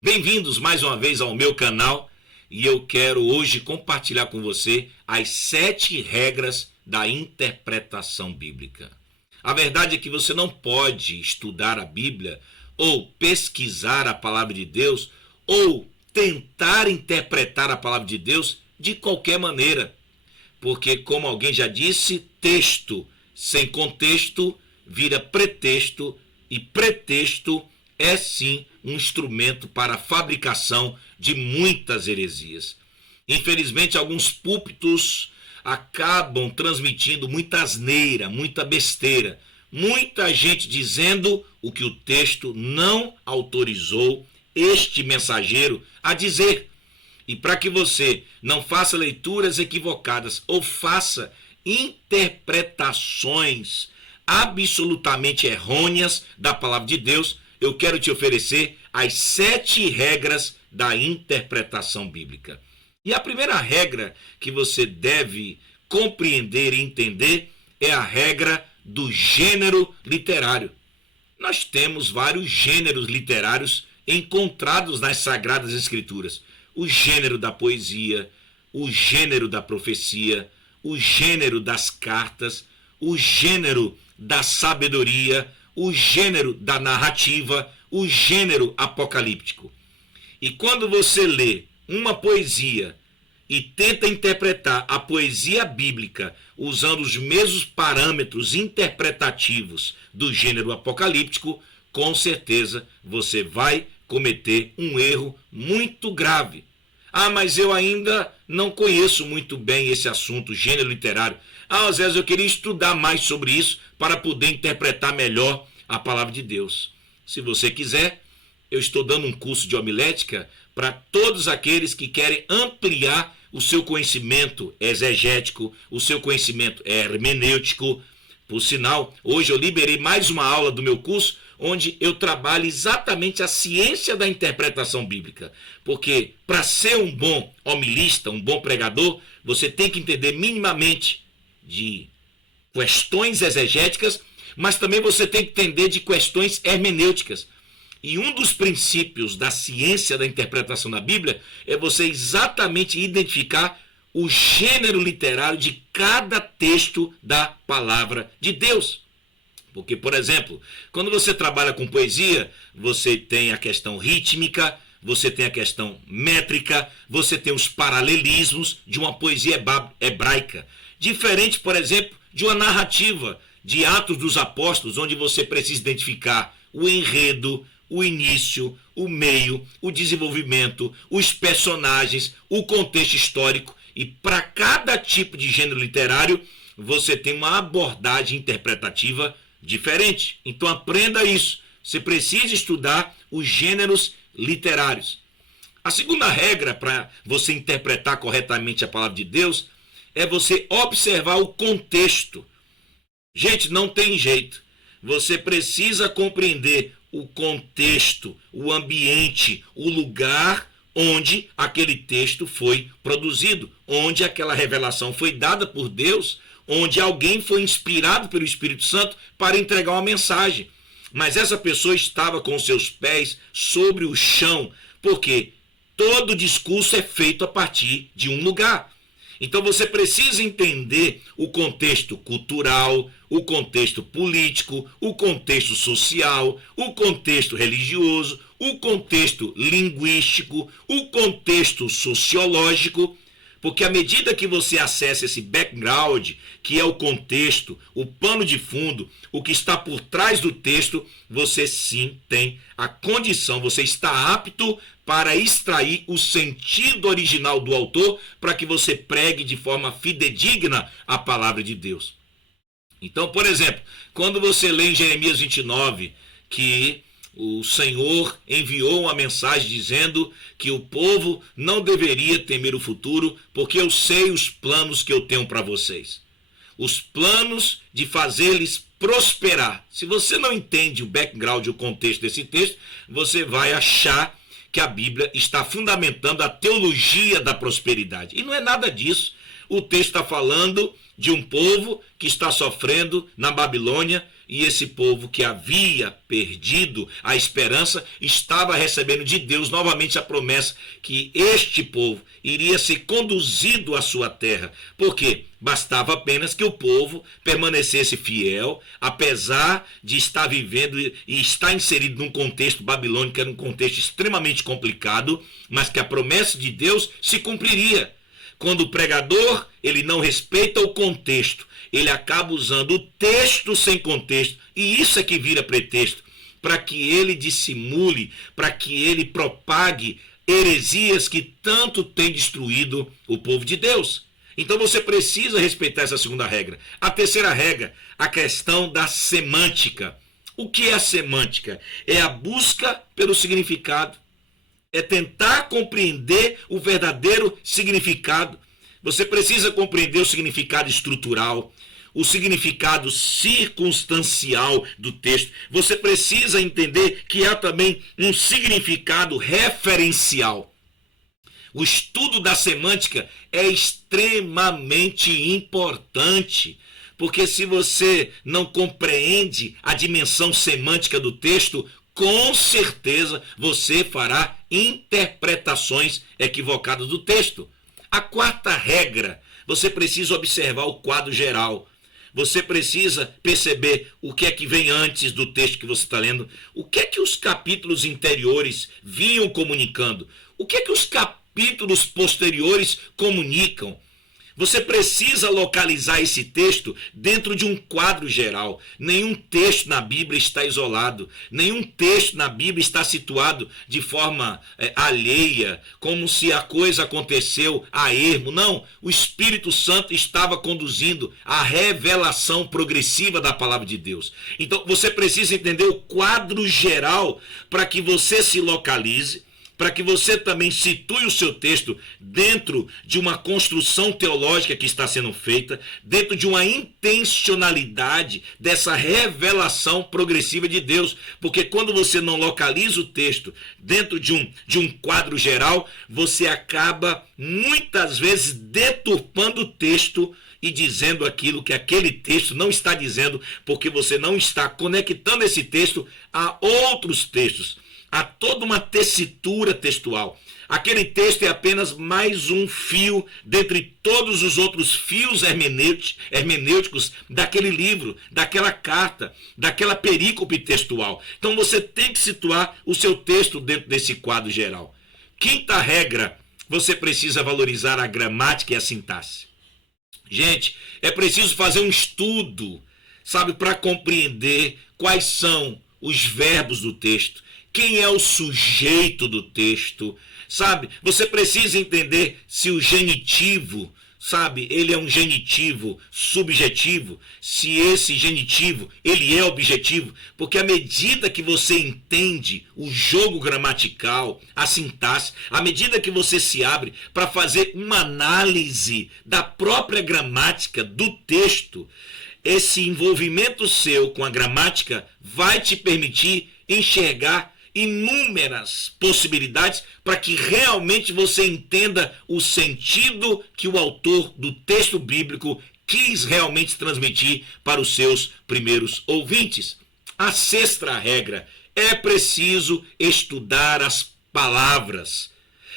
Bem-vindos mais uma vez ao meu canal e eu quero hoje compartilhar com você as 7 regras da interpretação bíblica. A verdade é que você não pode estudar a Bíblia ou pesquisar a palavra de Deus ou tentar interpretar a palavra de Deus de qualquer maneira. Porque, como alguém já disse, texto sem contexto vira pretexto e pretexto é sim um instrumento para a fabricação de muitas heresias. Infelizmente, alguns púlpitos acabam transmitindo muita asneira, muita besteira, muita gente dizendo o que o texto não autorizou este mensageiro a dizer. E para que você não faça leituras equivocadas ou faça interpretações absolutamente errôneas da palavra de Deus, eu quero te oferecer as 7 regras da interpretação bíblica. E a primeira regra que você deve compreender e entender é a regra do gênero literário. Nós temos vários gêneros literários encontrados nas Sagradas Escrituras. O gênero da poesia, o gênero da profecia, o gênero das cartas, o gênero da sabedoria, o gênero da narrativa, o gênero apocalíptico. E quando você lê uma poesia e tenta interpretar a poesia bíblica usando os mesmos parâmetros interpretativos do gênero apocalíptico, com certeza você vai cometer um erro muito grave. Ah, mas eu ainda não conheço muito bem esse assunto, gênero literário. Ah, às vezes eu queria estudar mais sobre isso para poder interpretar melhor a palavra de Deus. Se você quiser, eu estou dando um curso de homilética para todos aqueles que querem ampliar o seu conhecimento exegético, o seu conhecimento hermenêutico. Por sinal, hoje eu liberei mais uma aula do meu curso, onde eu trabalho exatamente a ciência da interpretação bíblica. Porque para ser um bom homilista, um bom pregador, você tem que entender minimamente de questões exegéticas, mas também você tem que entender de questões hermenêuticas. E um dos princípios da ciência da interpretação da Bíblia é você exatamente identificar o gênero literário de cada texto da palavra de Deus. Porque, por exemplo, quando você trabalha com poesia, você tem a questão rítmica, você tem a questão métrica, você tem os paralelismos de uma poesia hebraica. Diferente, por exemplo, de uma narrativa de Atos dos Apóstolos, onde você precisa identificar o enredo, o início, o meio, o desenvolvimento, os personagens, o contexto histórico. E para cada tipo de gênero literário, você tem uma abordagem interpretativa diferente. Então aprenda isso. Você precisa estudar os gêneros literários. A segunda regra para você interpretar corretamente a palavra de Deus é você observar o contexto. Gente, não tem jeito. Você precisa compreender o contexto, o ambiente, o lugar onde aquele texto foi produzido, onde aquela revelação foi dada por Deus, onde alguém foi inspirado pelo Espírito Santo para entregar uma mensagem. Mas essa pessoa estava com seus pés sobre o chão, porque todo discurso é feito a partir de um lugar. Então você precisa entender o contexto cultural, o contexto político, o contexto social, o contexto religioso, o contexto linguístico, o contexto sociológico, porque à medida que você acessa esse background, que é o contexto, o pano de fundo, o que está por trás do texto, você sim tem a condição, você está apto para extrair o sentido original do autor para que você pregue de forma fidedigna a palavra de Deus. Então, por exemplo, quando você lê em Jeremias 29 que o Senhor enviou uma mensagem dizendo que o povo não deveria temer o futuro, porque eu sei os planos que eu tenho para vocês. Os planos de fazer-lhes prosperar. Se você não entende o background e o contexto desse texto, você vai achar que a Bíblia está fundamentando a teologia da prosperidade. E não é nada disso. O texto está falando de um povo que está sofrendo na Babilônia, e esse povo que havia perdido a esperança estava recebendo de Deus novamente a promessa que este povo iria ser conduzido à sua terra. Por quê? Bastava apenas que o povo permanecesse fiel, apesar de estar vivendo e estar inserido num contexto babilônico, que era um contexto extremamente complicado, mas que a promessa de Deus se cumpriria. Quando o pregador ele não respeita o contexto, ele acaba usando o texto sem contexto, e isso é que vira pretexto, para que ele dissimule, para que ele propague heresias que tanto tem destruído o povo de Deus. Então você precisa respeitar essa segunda regra. A terceira regra, a questão da semântica. O que é a semântica? É a busca pelo significado. É tentar compreender o verdadeiro significado. Você precisa compreender o significado estrutural, o significado circunstancial do texto. Você precisa entender que há também um significado referencial. O estudo da semântica é extremamente importante, porque se você não compreende a dimensão semântica do texto, com certeza você fará interpretações equivocadas do texto. A quarta regra, você precisa observar o quadro geral. Você precisa perceber o que é que vem antes do texto que você está lendo. O que é que os capítulos anteriores vinham comunicando? O que é que os capítulos posteriores comunicam? Você precisa localizar esse texto dentro de um quadro geral. Nenhum texto na Bíblia está isolado. Nenhum texto na Bíblia está situado de forma alheia, como se a coisa aconteceu a ermo. Não, o Espírito Santo estava conduzindo a revelação progressiva da palavra de Deus. Então você precisa entender o quadro geral para que você se localize, para que você também situe o seu texto dentro de uma construção teológica que está sendo feita, dentro de uma intencionalidade dessa revelação progressiva de Deus. Porque quando você não localiza o texto dentro de um quadro geral, você acaba muitas vezes deturpando o texto e dizendo aquilo que aquele texto não está dizendo, porque você não está conectando esse texto a outros textos. Há toda uma tessitura textual. Aquele texto é apenas mais um fio dentre todos os outros fios hermenêuticos daquele livro, daquela carta, daquela perícope textual. Então você tem que situar o seu texto dentro desse quadro geral. Quinta regra, você precisa valorizar a gramática e a sintaxe. Gente, é preciso fazer um estudo, sabe, para compreender quais são os verbos do texto. Quem é o sujeito do texto, sabe? Você precisa entender se o genitivo, sabe, ele é um genitivo subjetivo, se esse genitivo, ele é objetivo, porque à medida que você entende o jogo gramatical, a sintaxe, à medida que você se abre para fazer uma análise da própria gramática do texto, esse envolvimento seu com a gramática vai te permitir enxergar inúmeras possibilidades para que realmente você entenda o sentido que o autor do texto bíblico quis realmente transmitir para os seus primeiros ouvintes. A sexta regra, é preciso estudar as palavras.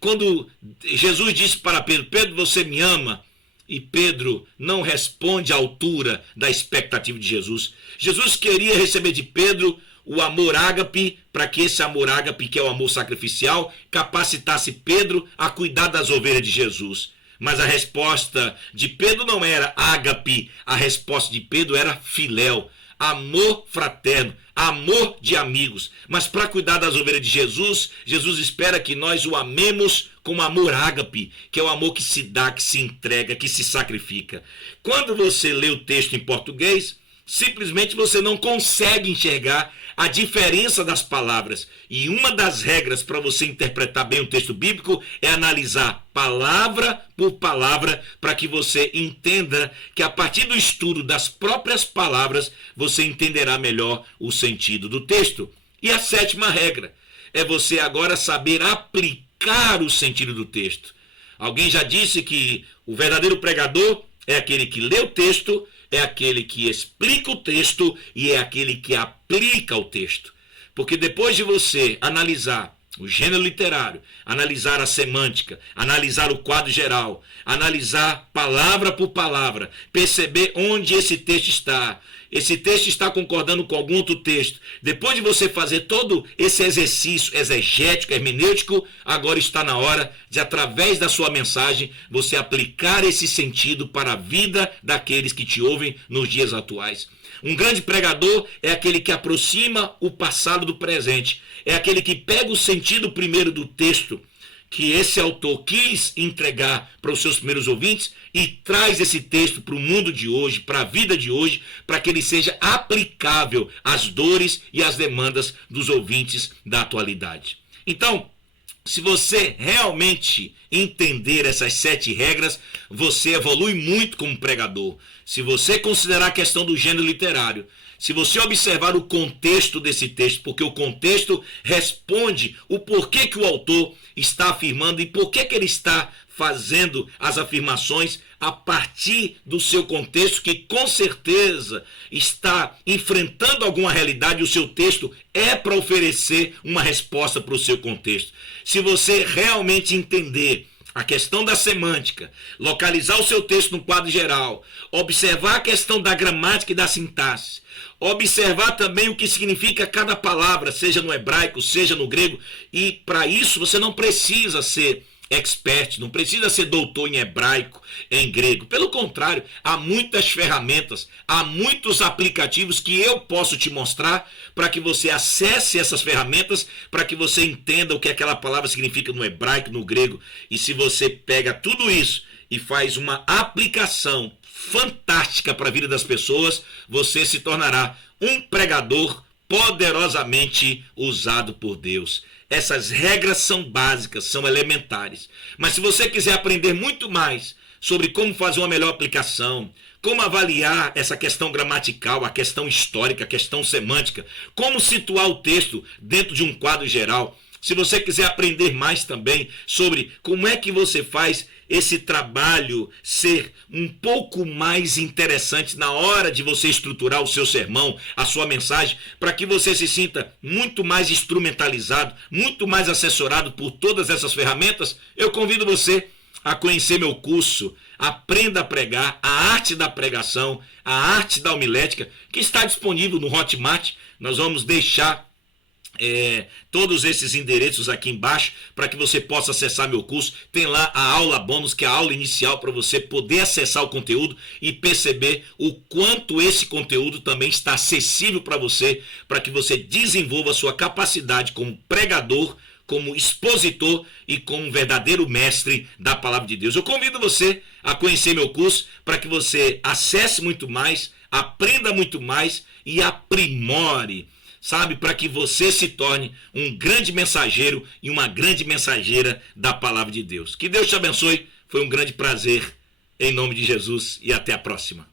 Quando Jesus disse para Pedro, Pedro, você me ama? E Pedro não responde à altura da expectativa de Jesus. Jesus queria receber de Pedro o amor ágape, para que esse amor ágape, que é o amor sacrificial, capacitasse Pedro a cuidar das ovelhas de Jesus. Mas a resposta de Pedro não era ágape, a resposta de Pedro era filéu, amor fraterno, amor de amigos. Mas para cuidar das ovelhas de Jesus, Jesus espera que nós o amemos com amor ágape, que é o amor que se dá, que se entrega, que se sacrifica. Quando você lê o texto em português, simplesmente você não consegue enxergar a diferença das palavras. E uma das regras para você interpretar bem o texto bíblico é analisar palavra por palavra, para que você entenda que a partir do estudo das próprias palavras, você entenderá melhor o sentido do texto. E a sétima regra é você agora saber aplicar o sentido do texto. Alguém já disse que o verdadeiro pregador é aquele que lê o texto, é aquele que explica o texto e é aquele que aplica o texto. Porque depois de você analisar o gênero literário, analisar a semântica, analisar o quadro geral, analisar palavra por palavra, perceber onde esse texto está concordando com algum outro texto. Depois de você fazer todo esse exercício exegético, hermenêutico, agora está na hora de, através da sua mensagem, você aplicar esse sentido para a vida daqueles que te ouvem nos dias atuais. Um grande pregador é aquele que aproxima o passado do presente, é aquele que pega o sentido primeiro do texto que esse autor quis entregar para os seus primeiros ouvintes e traz esse texto para o mundo de hoje, para a vida de hoje, para que ele seja aplicável às dores e às demandas dos ouvintes da atualidade. Então, se você realmente entender essas 7 regras, você evolui muito como pregador. Se você considerar a questão do gênero literário, se você observar o contexto desse texto, porque o contexto responde o porquê que o autor está afirmando e por que ele está fazendo as afirmações a partir do seu contexto, que com certeza está enfrentando alguma realidade, e o seu texto é para oferecer uma resposta para o seu contexto. Se você realmente entender a questão da semântica, localizar o seu texto no quadro geral, observar a questão da gramática e da sintaxe, observar também o que significa cada palavra, seja no hebraico, seja no grego, e para isso você não precisa ser expert, não precisa ser doutor em hebraico, em grego. Pelo contrário, há muitas ferramentas, há muitos aplicativos que eu posso te mostrar para que você acesse essas ferramentas, para que você entenda o que aquela palavra significa no hebraico, no grego. E se você pega tudo isso e faz uma aplicação fantástica para a vida das pessoas, você se tornará um pregador poderosamente usado por Deus. Essas regras são básicas, são elementares. Mas se você quiser aprender muito mais sobre como fazer uma melhor aplicação, como avaliar essa questão gramatical, a questão histórica, a questão semântica, como situar o texto dentro de um quadro geral, se você quiser aprender mais também sobre como é que você faz esse trabalho ser um pouco mais interessante na hora de você estruturar o seu sermão, a sua mensagem, para que você se sinta muito mais instrumentalizado, muito mais assessorado por todas essas ferramentas, eu convido você a conhecer meu curso Aprenda a Pregar, a Arte da Pregação, a Arte da Homilética, que está disponível no Hotmart. Nós vamos deixar todos esses endereços aqui embaixo para que você possa acessar meu curso. Tem lá a aula bônus, que é a aula inicial, para você poder acessar o conteúdo e perceber o quanto esse conteúdo também está acessível para você, para que você desenvolva a sua capacidade como pregador, como expositor e como um verdadeiro mestre da palavra de Deus. Eu convido você a conhecer meu curso para que você acesse muito mais, aprenda muito mais e aprimore, sabe, para que você se torne um grande mensageiro e uma grande mensageira da palavra de Deus. Que Deus te abençoe, foi um grande prazer, em nome de Jesus, e até a próxima.